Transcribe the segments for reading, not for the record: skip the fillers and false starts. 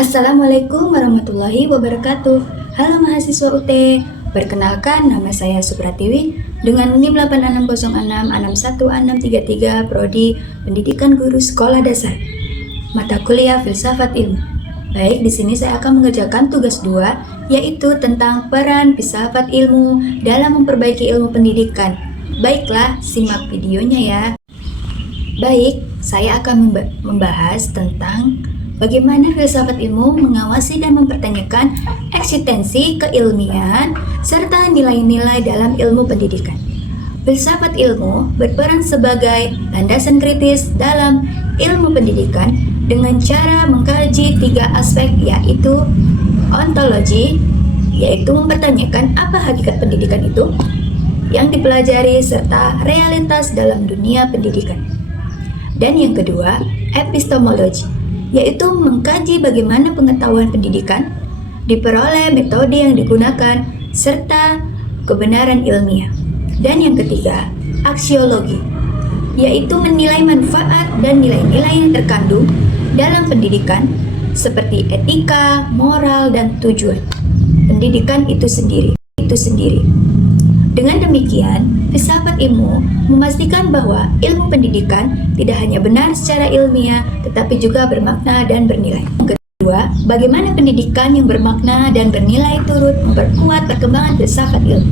Assalamualaikum warahmatullahi wabarakatuh. Halo mahasiswa UT, perkenalkan nama saya Supratiwi dengan NIM 86066163 Prodi Pendidikan Guru Sekolah Dasar, mata kuliah Filsafat Ilmu. Baik, di sini saya akan mengerjakan tugas 2, yaitu tentang peran filsafat ilmu dalam memperbaiki ilmu pendidikan. Baiklah, simak videonya ya. Baik, saya akan membahas tentang bagaimana filsafat ilmu mengawasi dan mempertanyakan eksistensi keilmian serta nilai-nilai dalam ilmu pendidikan. Filsafat ilmu berperan sebagai landasan kritis dalam ilmu pendidikan dengan cara mengkaji 3 aspek, yaitu ontologi, yaitu mempertanyakan apa hakikat pendidikan itu yang dipelajari serta realitas dalam dunia pendidikan. Dan yang kedua, epistemologi, yaitu mengkaji bagaimana pengetahuan pendidikan diperoleh, metode yang digunakan, serta kebenaran ilmiah. Dan yang ketiga, aksiologi, yaitu menilai manfaat dan nilai-nilai yang terkandung dalam pendidikan seperti etika, moral, dan tujuan pendidikan itu sendiri. Dengan demikian, filsafat ilmu memastikan bahwa ilmu pendidikan tidak hanya benar secara ilmiah, tetapi juga bermakna dan bernilai. Yang kedua, bagaimana pendidikan yang bermakna dan bernilai turut memperkuat perkembangan filsafat ilmu.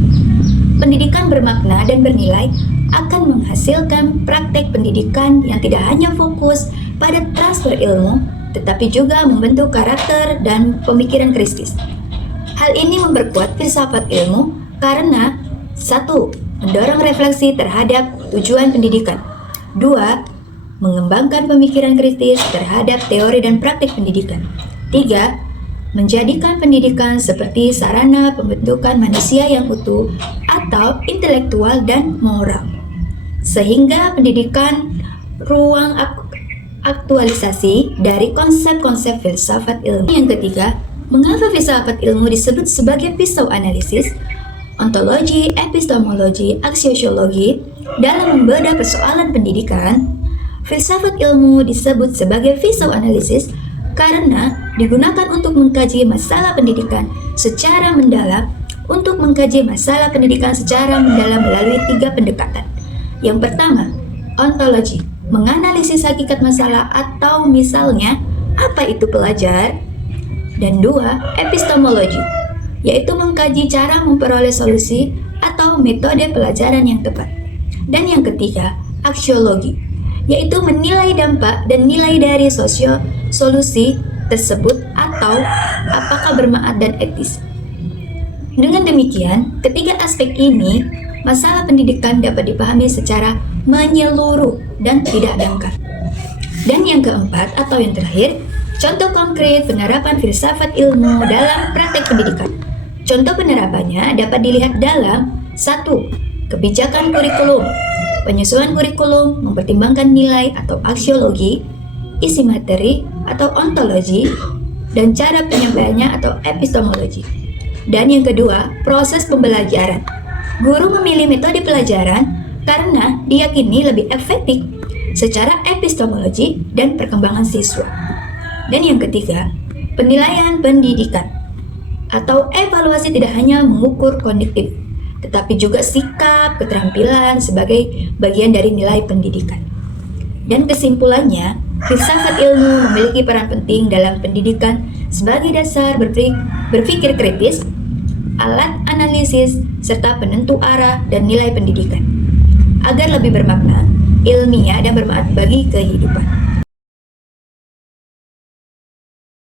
Pendidikan bermakna dan bernilai akan menghasilkan praktek pendidikan yang tidak hanya fokus pada transfer ilmu, tetapi juga membentuk karakter dan pemikiran kritis. Hal ini memperkuat filsafat ilmu karena 1. Mendorong refleksi terhadap tujuan pendidikan. 2. Mengembangkan pemikiran kritis terhadap teori dan praktik pendidikan. 3. Menjadikan pendidikan seperti sarana pembentukan manusia yang utuh atau intelektual dan moral, sehingga pendidikan ruang aktualisasi dari konsep-konsep filsafat ilmu. Yang ketiga, mengapa filsafat ilmu disebut sebagai pisau analisis, ontologi, epistemologi, aksiologi dalam membedah persoalan pendidikan? Filsafat ilmu disebut sebagai pisau analisis karena digunakan untuk mengkaji masalah pendidikan secara mendalam. Untuk mengkaji masalah pendidikan secara mendalam melalui 3 pendekatan. Yang pertama, ontologi, menganalisis hakikat masalah atau misalnya apa itu pelajar. Dan 2, epistemologi, yaitu mengkaji cara memperoleh solusi atau metode pelajaran yang tepat. Dan yang ketiga, aksiologi, yaitu menilai dampak dan nilai dari solusi tersebut atau apakah bermanfaat dan etis. Dengan demikian, ketiga aspek ini, masalah pendidikan dapat dipahami secara menyeluruh dan tidak dangkal. Dan yang keempat atau yang terakhir, contoh konkret penerapan filsafat ilmu dalam praktek pendidikan. Contoh penerapannya dapat dilihat dalam 1. Kebijakan kurikulum. Penyusunan kurikulum mempertimbangkan nilai atau aksiologi, isi materi atau ontologi, dan cara penyampaiannya atau epistemologi. Dan yang kedua, proses pembelajaran. Guru memilih metode pelajaran karena diyakini lebih efektif secara epistemologi dan perkembangan siswa. Dan yang ketiga, penilaian pendidikan atau evaluasi tidak hanya mengukur kognitif, tetapi juga sikap, keterampilan sebagai bagian dari nilai pendidikan. Dan kesimpulannya, filsafat ilmu memiliki peran penting dalam pendidikan sebagai dasar berpikir kritis, alat analisis, serta penentu arah dan nilai pendidikan, agar lebih bermakna, ilmiah, dan bermanfaat bagi kehidupan.